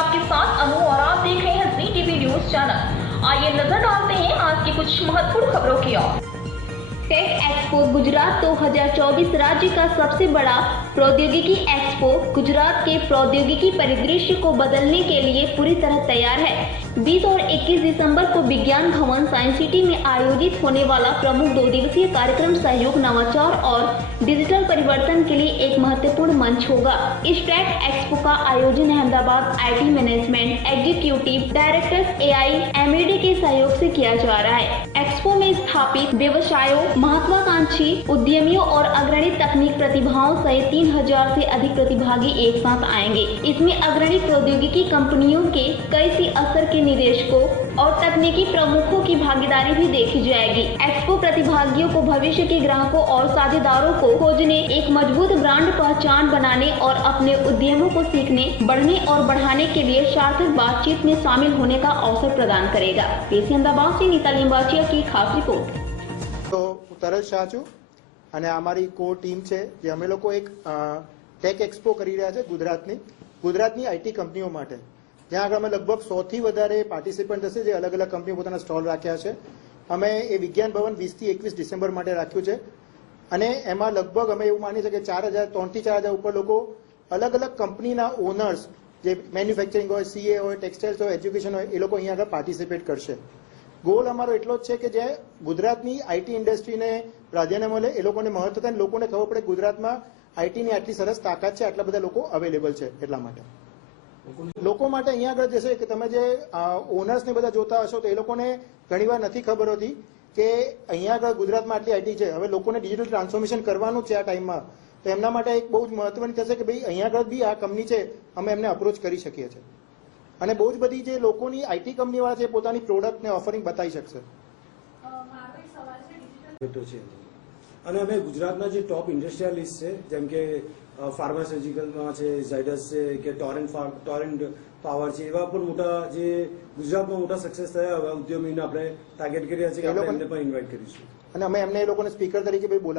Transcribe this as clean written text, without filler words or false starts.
आपके साथ अनु और आप देख रहे हैं जी टीवी न्यूज चैनल। आइए नजर डालते हैं आज की कुछ महत्वपूर्ण खबरों की ओर। टेक एक्सपो गुजरात 2024 राज्य का सबसे बड़ा प्रौद्योगिकी एक्सपो गुजरात के प्रौद्योगिकी परिदृश्य को बदलने के लिए पूरी तरह तैयार है। 20 और 21 दिसंबर को विज्ञान भवन साइंस सिटी में आयोजित होने वाला प्रमुख 2 दिवसीय कार्यक्रम सहयोग, नवाचार और डिजिटल परिवर्तन के लिए एक महत्वपूर्ण मंच होगा। इस टेक एक्सपो का आयोजन Ahmedabad IT management executive directors AIMD के सहयोग से किया जा रहा है। एक्सपो में स्थापित व्यवसायों, महत्वाकांक्षी उद्यमियों और अग्रणी तकनीक प्रतिभाओं सहित 3000 से अधिक प्रतिभागी एक साथ आएंगे। इसमें अग्रणी प्रौद्योगिकी कंपनियों के कई सी असर के निदेशकों और तकनीकी प्रमुखों की भागीदारी भी देखी जाएगी। एक्सपो प्रतिभागियों को भविष्य के ग्राहकों और साझेदारों को खोजने, एक मजबूत ब्रांड पहचान बनाने और अपने उद्यमों को सीखने, बढ़ने और बढ़ाने के लिए सार्थक बातचीत में शामिल होने का अवसर प्रदान करेगा। पेशी अहमदाबाद से नीता लिंबाचिया की खास रिपोर्ट। तो तरल शाह છું અને અમારી કોર ટીમ છે જે અમે લોકો એક ટેક એક્સપો કરી રહ્યા છે ગુજરાતની આઈટી કંપનીઓ માટે, જ્યાં આગળ અમે લગભગ 100 થી વધારે પાર્ટિસિપન્ટ હશે જે અલગ અલગ કંપનીઓ પોતાના સ્ટોલ રાખ્યા છે। અમે એ વિજ્ઞાન ભવન 20 થી 21 ડિસેમ્બર માટે રાખ્યું છે અને એમાં લગભગ અમે એવું માની છે કે 3 થી 4000 ઉપર લોકો અલગ અલગ કંપનીના ઓનર્સ જે મેન્યુફેક્ચરિંગ હોય, સીએ હોય, ટેક્સટાઇલ્સ હોય, એજ્યુકેશન હોય, એ લોકો અહીંયા આગળ પાર્ટિસિપેટ કરશે। ગોલ અમારો એટલો જ છે કે જે ગુજરાતની આઈટી ઇન્ડસ્ટ્રીને પ્રાધાન્ય મળે, એ લોકોને મહત્વ થાય, લોકોને ખબર પડે ગુજરાતમાં આઈટીની આટલી સરસ તાકાત છે, આટલા બધા લોકો અવેલેબલ છે। એટલા માટે લોકો માટે અહીંયા આગળ જશે કે તમે જે ઓનર્સને બધા જોતા હશો તો એ લોકોને ઘણીવાર નથી ખબર હોતી કે અહીંયા આગળ ગુજરાતમાં આટલી આઈટી છે। હવે લોકોને ડિજિટલ ટ્રાન્સફોર્મેશન કરવાનું છે આ ટાઈમમાં, તો એમના માટે એક બહુ જ મહત્વની થશે કે ભાઈ અહીંયા આગળ બી આ કંપની છે, અમે એમને અપ્રોચ કરી શકીએ છીએ અને બહુ જ બધી જે લોકોની આઈટી કંપનીવાળા છે પોતાની પ્રોડક્ટ ને ઓફરિંગ બતાવી શકશે। અને અમે ગુજરાતના જે ટોપ ઇન્ડસ્ટ્રીયલિસ્ટ છે જેમ કે ફાર્માસ્યુટિકલમાં છે, ઝાયડસ છે કે ટોરેન્ટ પાવર છે, એવા પણ મોટા જે ગુજરાતમાં મોટા સક્સેસ થયા એવા ઉદ્યમીને આપણે ટાર્ગેટ કર્યા છે કે આપણે એમને પણ ઇન્વાઇટ કરીશું અને અમે એમને એ લોકોને સ્પીકર તરીકે બી બોલાવ્યા।